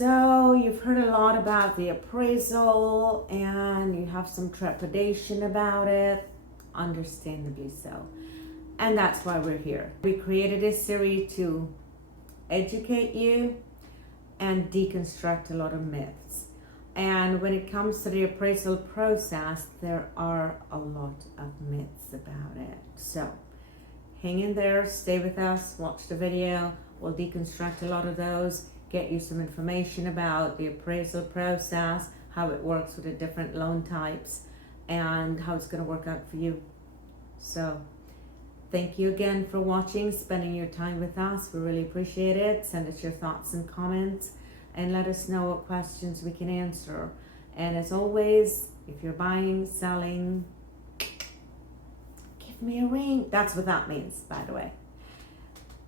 So you've heard a lot about the appraisal and you have some trepidation about it, understandably so. And that's why we're here. We created this series to educate you and deconstruct a lot of myths. And when it comes to the appraisal process, there are a lot of myths about it. So hang in there, stay with us, watch the video. We'll deconstruct a lot of those, get you some information about the appraisal process, how it works with the different loan types, and how it's going to work out for you. So thank you again for watching, spending your time with us. We really appreciate it. Send us your thoughts and comments and let us know what questions we can answer. And as always, if you're buying, selling, give me a ring. That's what that means, by the way.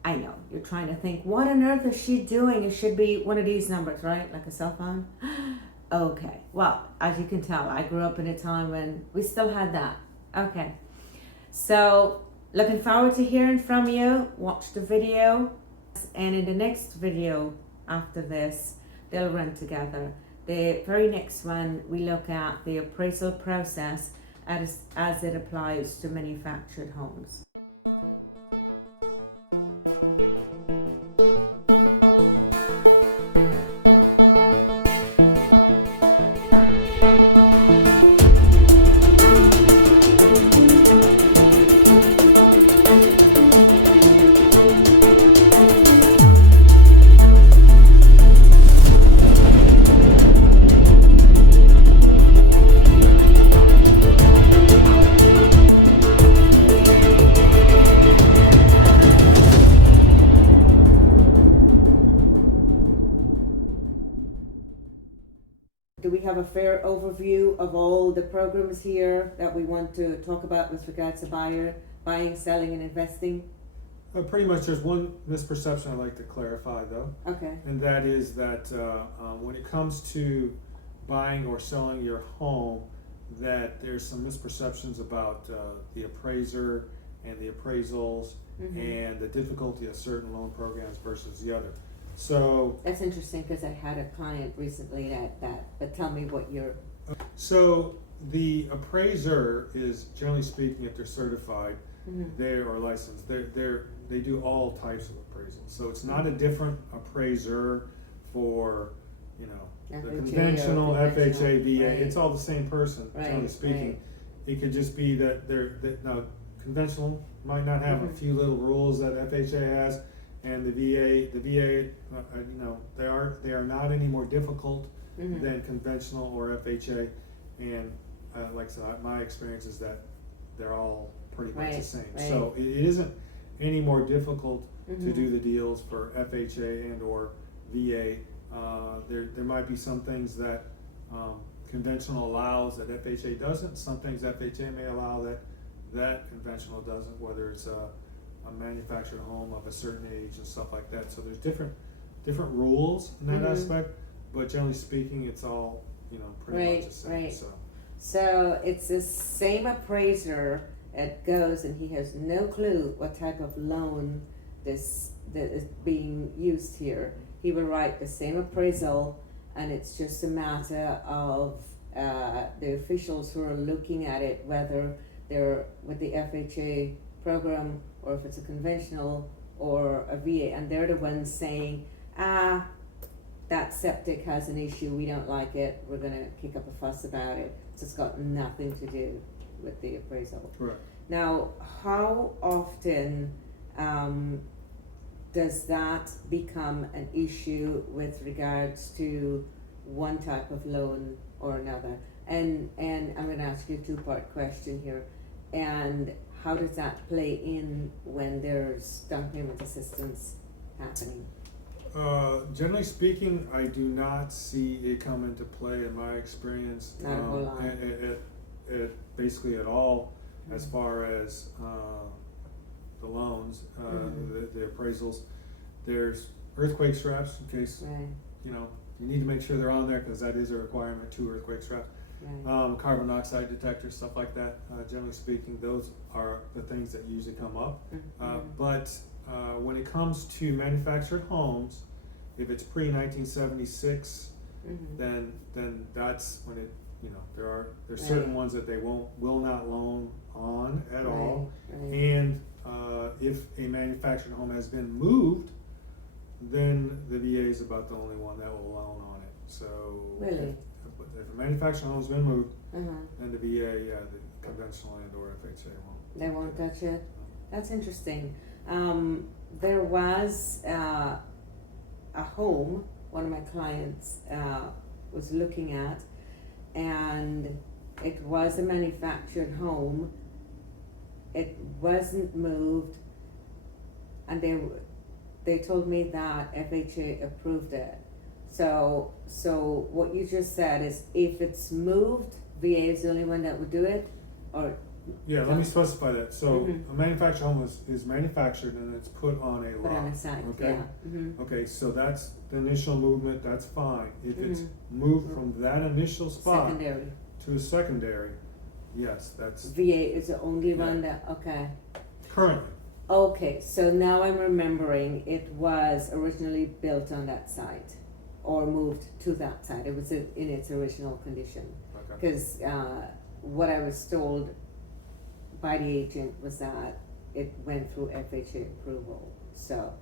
I know, you're trying to think, what on earth is she doing? It should be one of these numbers, right? Like a cell phone? Okay, well, as you can tell, I grew up in a time when we still had that. Okay, so looking forward to hearing from you. Watch the video, and in the next video after this, they'll run together. The very next one, we look at the appraisal process as it applies to manufactured homes. Do we have a fair overview of all the programs here that we want to talk about with regards to buying, selling, and investing? Pretty much there's one misperception I'd like to clarify though. Okay. And that is that when it comes to buying or selling your home, that there's some misperceptions about the appraiser and the appraisals and the difficulty of certain loan programs versus the other. So that's interesting because I had a client recently but tell me what you're... So the appraiser is, generally speaking, if they're certified, they are licensed. They do all types of appraisals. So it's not a different appraiser for, you know, the conventional FHA, VA. Right. It's all the same person, generally speaking. Right. It could just be that now conventional might not have a few little rules that FHA has. And the VA, you know, they are not any more difficult than conventional or FHA. And like I said, my experience is that they're all pretty much the same. Right. So it isn't any more difficult to do the deals for FHA and or VA. There might be some things that conventional allows that FHA doesn't. Some things FHA may allow that conventional doesn't, whether it's a manufactured home of a certain age and stuff like that. So there's different rules in that aspect, but generally speaking, it's all, you know, pretty much the same. Right. So it's the same appraiser that goes and he has no clue what type of loan that is being used here. He will write the same appraisal, and it's just a matter of the officials who are looking at it, whether they're with the FHA program or if it's a conventional or a VA, and they're the ones saying, that septic has an issue, we don't like it, we're gonna kick up a fuss about it. So it's got nothing to do with the appraisal. Correct. Now, how often does that become an issue with regards to one type of loan or another? And I'm gonna ask you a two-part question here. And how does that play in when there's down payment assistance happening? Generally speaking, I do not see it come into play in my experience. Not a whole lot. Basically at all, as far as the loans, the appraisals. There's earthquake straps in case, you know, you need to make sure they're on there because that is a requirement, 2 earthquake straps. Right. Carbon monoxide detectors, stuff like that. Generally speaking, those are the things that usually come up. But when it comes to manufactured homes, If it's pre-1976, Mhm. then that's when it, there's certain ones that they will not loan on at all. Right. And if a manufactured home has been moved, then the VA is about the only one that will loan on it. So Really? if a manufactured home's been moved, Uh-huh. then the VA, the conventional and or FHA won't. They won't touch it? That's interesting. There was a home one of my clients was looking at, and it was a manufactured home. It wasn't moved, and they told me that FHA approved it. So what you just said is, if it's moved, VA is the only one that would do it, or Yeah, let me specify that. So Mhm. a manufactured home is manufactured and it's put on a put on lot. a site. Okay. Yeah. Mm-hmm. Okay, so that's the initial movement, that's fine. If it's Mhm. moved from that initial spot Secondary. to a secondary, yes, that's VA is the only Yeah. one that, okay. currently. Okay, so now I'm remembering it was originally built on that site or moved to that site. It was in its original condition. Okay. Because what I was told by the agent was that it went through FHA approval. So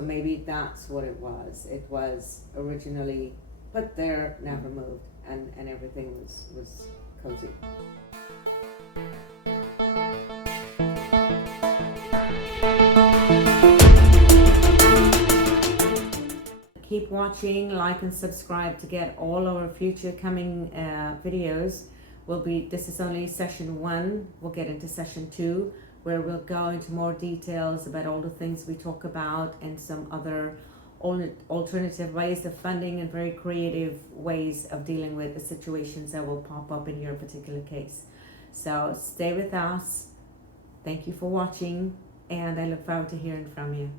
maybe that's what it was. It was originally put there, never moved, and everything was cozy. Keep watching, like and subscribe to get all our future coming videos. This is only session 1. We'll get into session 2, where we'll go into more details about all the things we talk about and some other alternative ways of funding and very creative ways of dealing with the situations that will pop up in your particular case. So stay with us. Thank you for watching, and I look forward to hearing from you.